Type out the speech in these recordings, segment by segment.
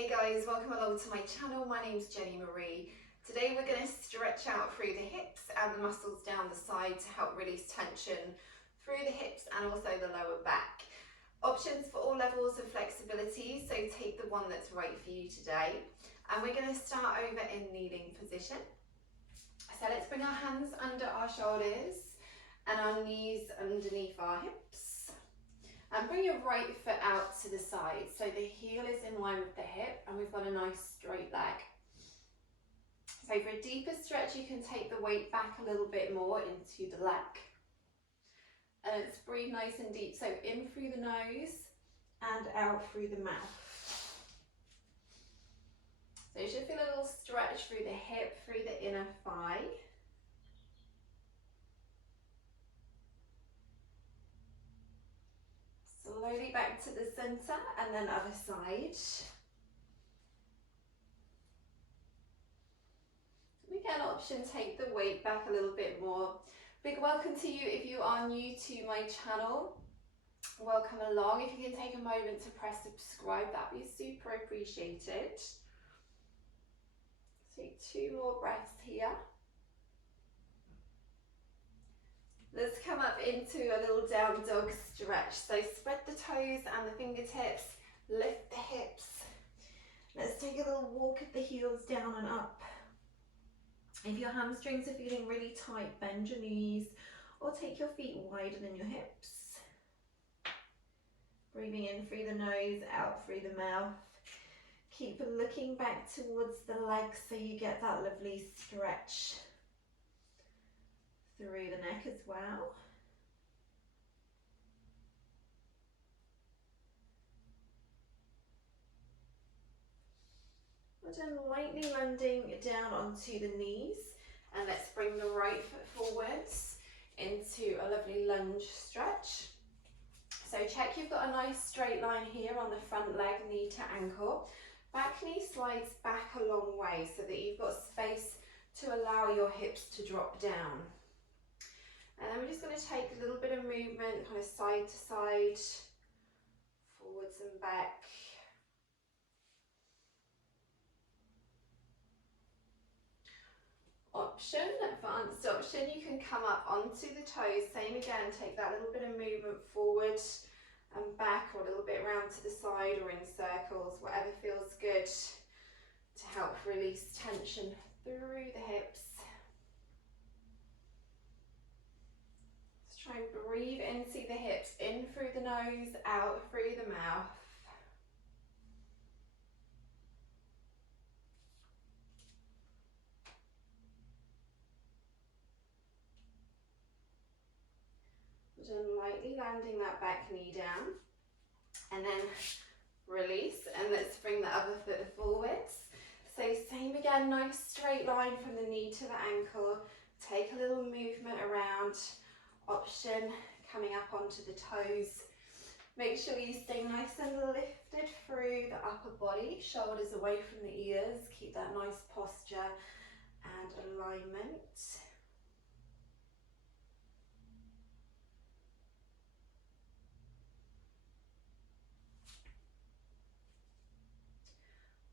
Hey guys, welcome along to my channel. My name's Jenny Marie. Today we're going to stretch out through the hips and the muscles down the side to help release tension through the hips and also the lower back. Options for all levels of flexibility, so take the one that's right for you today. And we're going to start over in kneeling position. So let's bring our hands under our shoulders and our knees underneath our hips. And bring your right foot out to the side, so the heel is in line with the hip and we've got a nice straight leg. So for a deeper stretch, you can take the weight back a little bit more into the leg. And let's breathe nice and deep, so in through the nose and out through the mouth. So you should feel a little stretch through the hip, through the inner thigh. Slowly back to the center and then other side. And again, option, take the weight back a little bit more. Big welcome to you if you are new to my channel. Welcome along. If you can take a moment to press subscribe, that'd be super appreciated. Take 2 more breaths here. Let's come up into a little down dog stretch. So spread the toes and the fingertips, lift the hips. Let's take a little walk of the heels down and up. If your hamstrings are feeling really tight, bend your knees or take your feet wider than your hips. Breathing in through the nose, out through the mouth. Keep looking back towards the legs so you get that lovely stretch through the neck as well. We're then lightly landing down onto the knees, and let's bring the right foot forwards into a lovely lunge stretch. So check you've got a nice straight line here on the front leg, knee to ankle. Back knee slides back a long way so that you've got space to allow your hips to drop down. And then we're just going to take a little bit of movement, kind of side to side, forwards and back. Option, advanced option, you can come up onto the toes. Same again, take that little bit of movement forward and back, or a little bit around to the side or in circles, whatever feels good to help release tension through the hips. Try and breathe into the hips, in through the nose, out through the mouth. Then lightly landing that back knee down. And then release, and let's bring the other foot forwards. So same again, nice straight line from the knee to the ankle. Take a little movement around. Option, coming up onto the toes. Make sure you stay nice and lifted through the upper body, shoulders away from the ears. Keep that nice posture and alignment.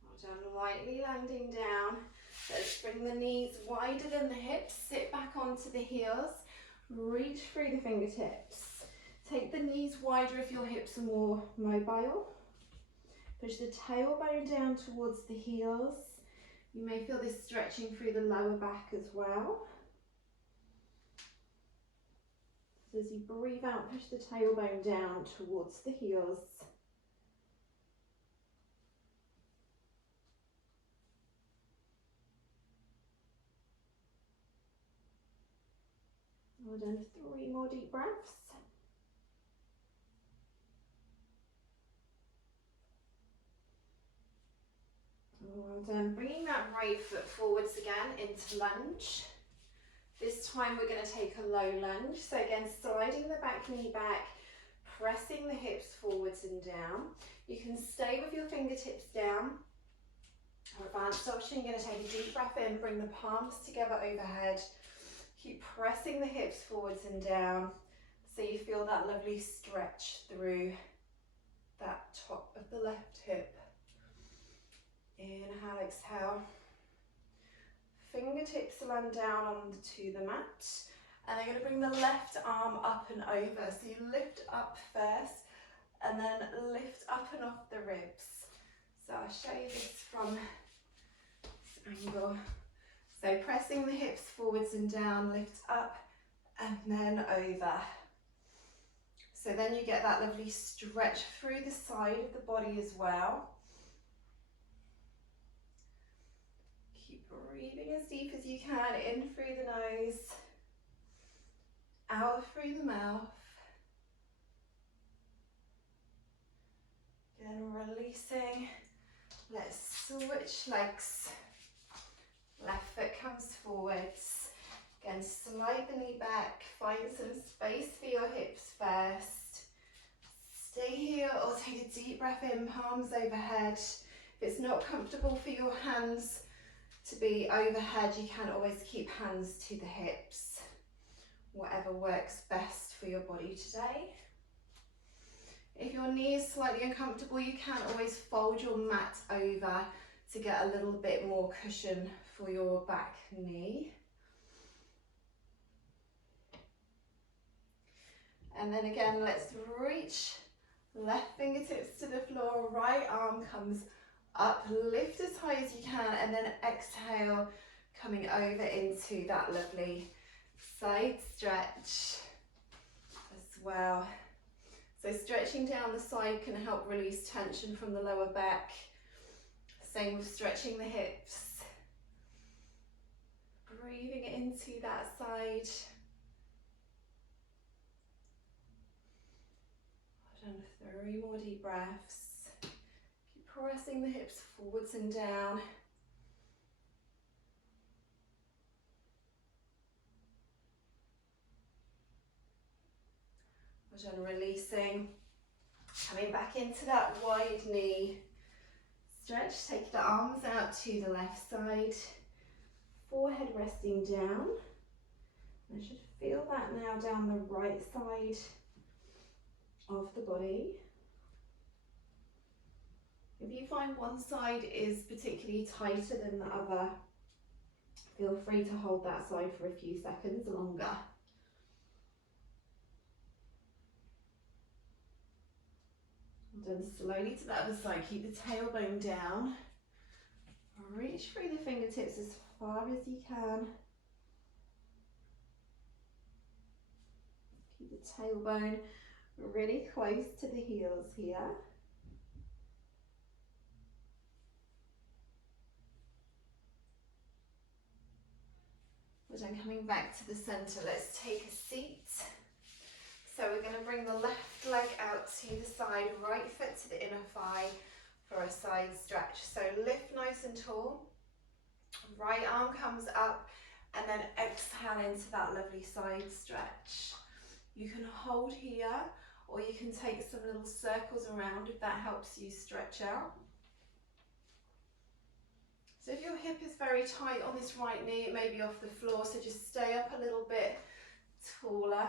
Well done, lightly landing down. Let's bring the knees wider than the hips, sit back onto the heels. Reach through the fingertips. Take the knees wider if your hips are more mobile. Push the tailbone down towards the heels. You may feel this stretching through the lower back as well. So as you breathe out, push the tailbone down towards the heels. Well done, 3 more deep breaths. Well done, bringing that right foot forwards again into lunge. This time we're going to take a low lunge. So again, sliding the back knee back, pressing the hips forwards and down. You can stay with your fingertips down. Or advanced option, you're going to take a deep breath in, bring the palms together overhead. Keep pressing the hips forwards and down so you feel that lovely stretch through that top of the left hip. exhale. Fingertips land down onto the mat. And I'm going to bring the left arm up and over. So you lift up first and then lift up and off the ribs. So I'll show you this from this angle. So pressing the hips forwards and down, lift up and then over. So then you get that lovely stretch through the side of the body as well. Keep breathing as deep as you can, in through the nose, out through the mouth. Again, releasing. Let's switch legs. Left foot comes forwards. Again, slide the knee back. Find some space for your hips first. Stay here or take a deep breath in, palms overhead. If it's not comfortable for your hands to be overhead, you can always keep hands to the hips. Whatever works best for your body today. If your knee is slightly uncomfortable, you can always fold your mat over to get a little bit more cushion for your back knee. And then again, let's reach left fingertips to the floor, right arm comes up, lift as high as you can, and then exhale, coming over into that lovely side stretch as well. So stretching down the side can help release tension from the lower back. Same with stretching the hips. Breathing into that side. Hold on, 3 more deep breaths. Keep pressing the hips forwards and down. Hold on, releasing. Coming back into that wide knee. Stretch, take the arms out to the left side. Forehead resting down. I should feel that now down the right side of the body. If you find one side is particularly tighter than the other, feel free to hold that side for a few seconds longer. Then slowly to the other side, keep the tailbone down. Reach through the fingertips as far as you can. Keep the tailbone really close to the heels here. Then coming back to the center, let's take a seat. So we're going to bring the left leg out to the side, right foot to the inner thigh for a side stretch. So lift nice and tall, right arm comes up, and then exhale into that lovely side stretch. You can hold here, or you can take some little circles around if that helps you stretch out. So if your hip is very tight on this right knee, it may be off the floor, so just stay up a little bit taller.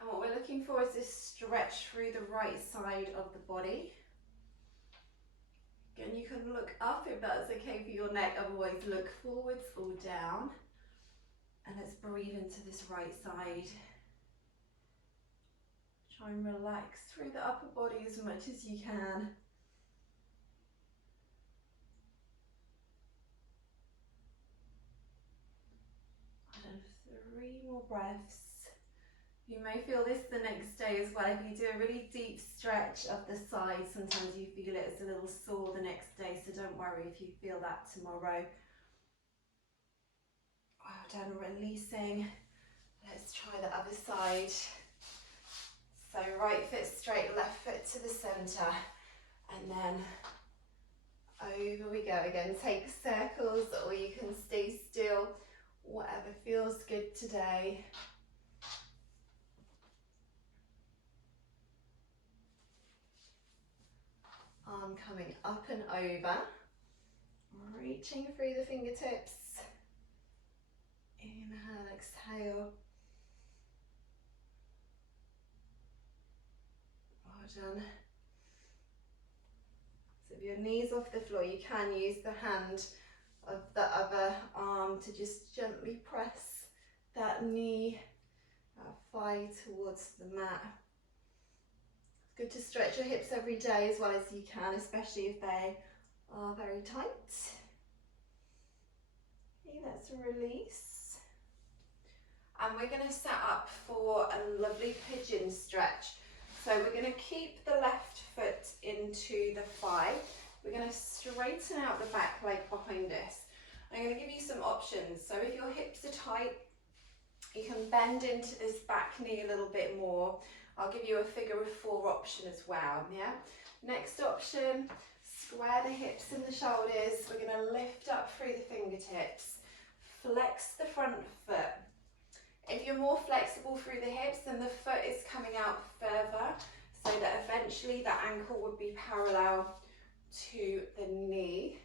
And what we're looking for is this stretch through the right side of the body. Again, you can look up if that's okay for your neck, otherwise look forwards or down. And let's breathe into this right side. Try and relax through the upper body as much as you can. And 3 more breaths. You may feel this the next day as well. If you do a really deep stretch of the side, sometimes you feel it as a little sore the next day, so don't worry if you feel that tomorrow. Well done, releasing. Let's try the other side. So right foot straight, left foot to the center, and then over we go again. Take circles, or you can stay still, whatever feels good today. Arm coming up and over, reaching through the fingertips. Inhale, exhale. Well done. So If your knee's off the floor, you can use the hand of the other arm to just gently press that knee, that thigh towards the mat. It's good to stretch your hips every day as well as you can, especially if they are very tight. Okay, let's release. And we're going to set up for a lovely pigeon stretch. So we're going to keep the left foot into the thigh. We're going to straighten out the back leg behind us. I'm going to give you some options. So if your hips are tight, you can bend into this back knee a little bit more. I'll give you a figure of 4 option as well, yeah? Next option, square the hips and the shoulders. We're going to lift up through the fingertips. Flex the front foot. If you're more flexible through the hips, then the foot is coming out further so that eventually the ankle would be parallel to the knee.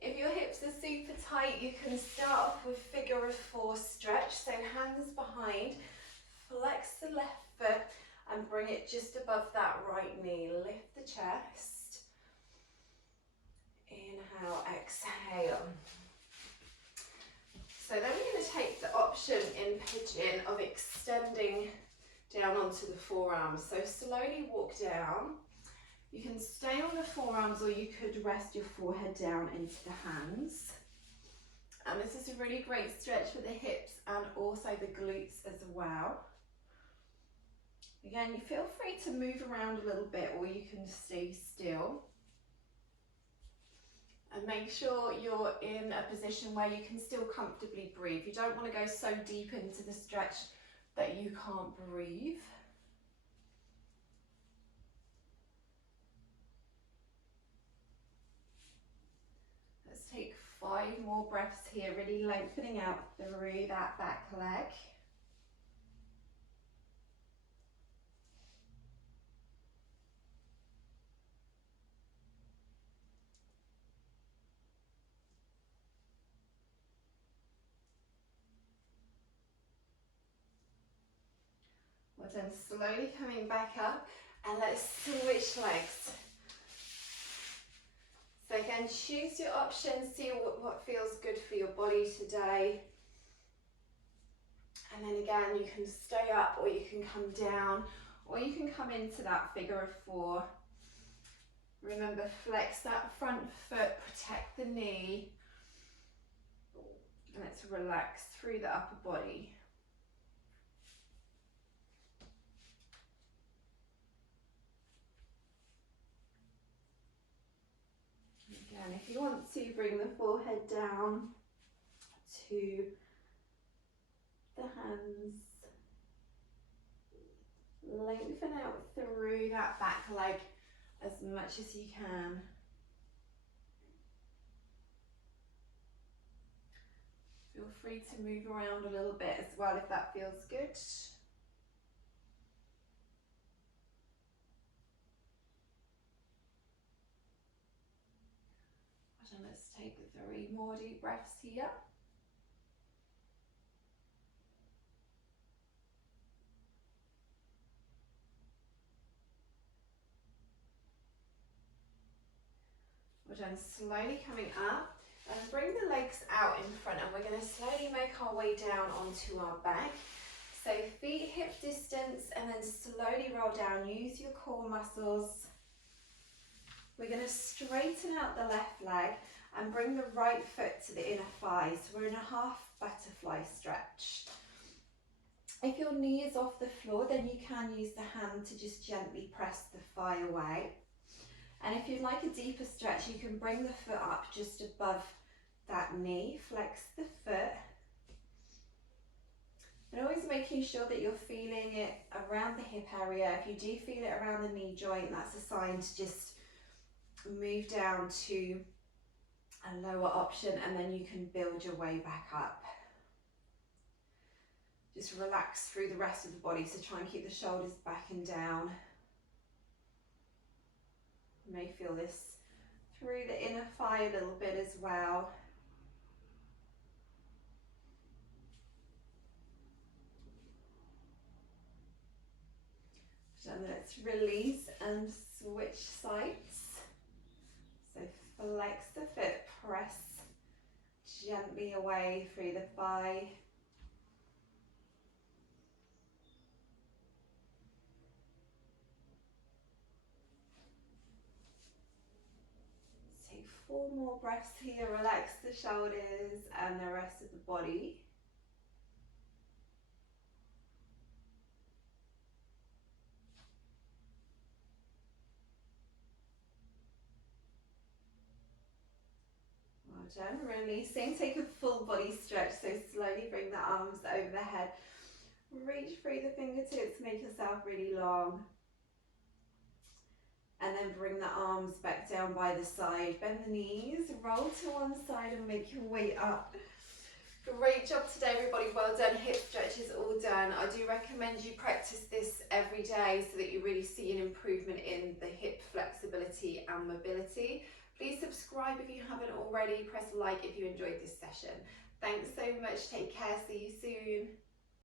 If your hips are super tight, you can start off with figure of 4 stretch. So hands behind, flex the left foot and bring it just above that right knee. Lift the chest. Inhale, exhale. So then we're going to take the option in pigeon of extending down onto the forearms. So slowly walk down. You can stay on the forearms or you could rest your forehead down into the hands. And this is a really great stretch for the hips and also the glutes as well. Again, you feel free to move around a little bit or you can stay still. And make sure you're in a position where you can still comfortably breathe. You don't want to go so deep into the stretch that you can't breathe. Let's take 5 more breaths here, really lengthening out through that back leg. Well done, slowly coming back up and let's switch legs. So again, choose your options, see what feels good for your body today. And then again, you can stay up or you can come down or you can come into that figure of 4. Remember, flex that front foot, protect the knee. And let's relax through the upper body. Again, if you want to, bring the forehead down to the hands. Lengthen out through that back leg as much as you can. Feel free to move around a little bit as well if that feels good. And let's take 3 more deep breaths here. We're done, slowly coming up and bring the legs out in front and we're going to slowly make our way down onto our back. So feet hip distance and then slowly roll down, use your core muscles. We're going to straighten out the left leg and bring the right foot to the inner thigh. So we're in a half butterfly stretch. If your knee is off the floor, then you can use the hand to just gently press the thigh away. And if you'd like a deeper stretch, you can bring the foot up just above that knee, flex the foot. And always making sure that you're feeling it around the hip area. If you do feel it around the knee joint, that's a sign to just move down to a lower option and then you can build your way back up. Just relax through the rest of the body, so try and keep the shoulders back and down. You may feel this through the inner thigh a little bit as well. And let's release and switch sides. Flex the foot, press gently away through the thigh. Take 4 more breaths here, relax the shoulders and the rest of the body. Well done, releasing, take a full body stretch, so slowly bring the arms over the head. Reach through the fingertips, make yourself really long. And then bring the arms back down by the side. Bend the knees, roll to one side and make your way up. Great job today, everybody. Well done. Hip stretches all done. I do recommend you practice this every day so that you really see an improvement in the hip flexibility and mobility. Please subscribe if you haven't already. Press like if you enjoyed this session. Thanks so much. Take care. See you soon.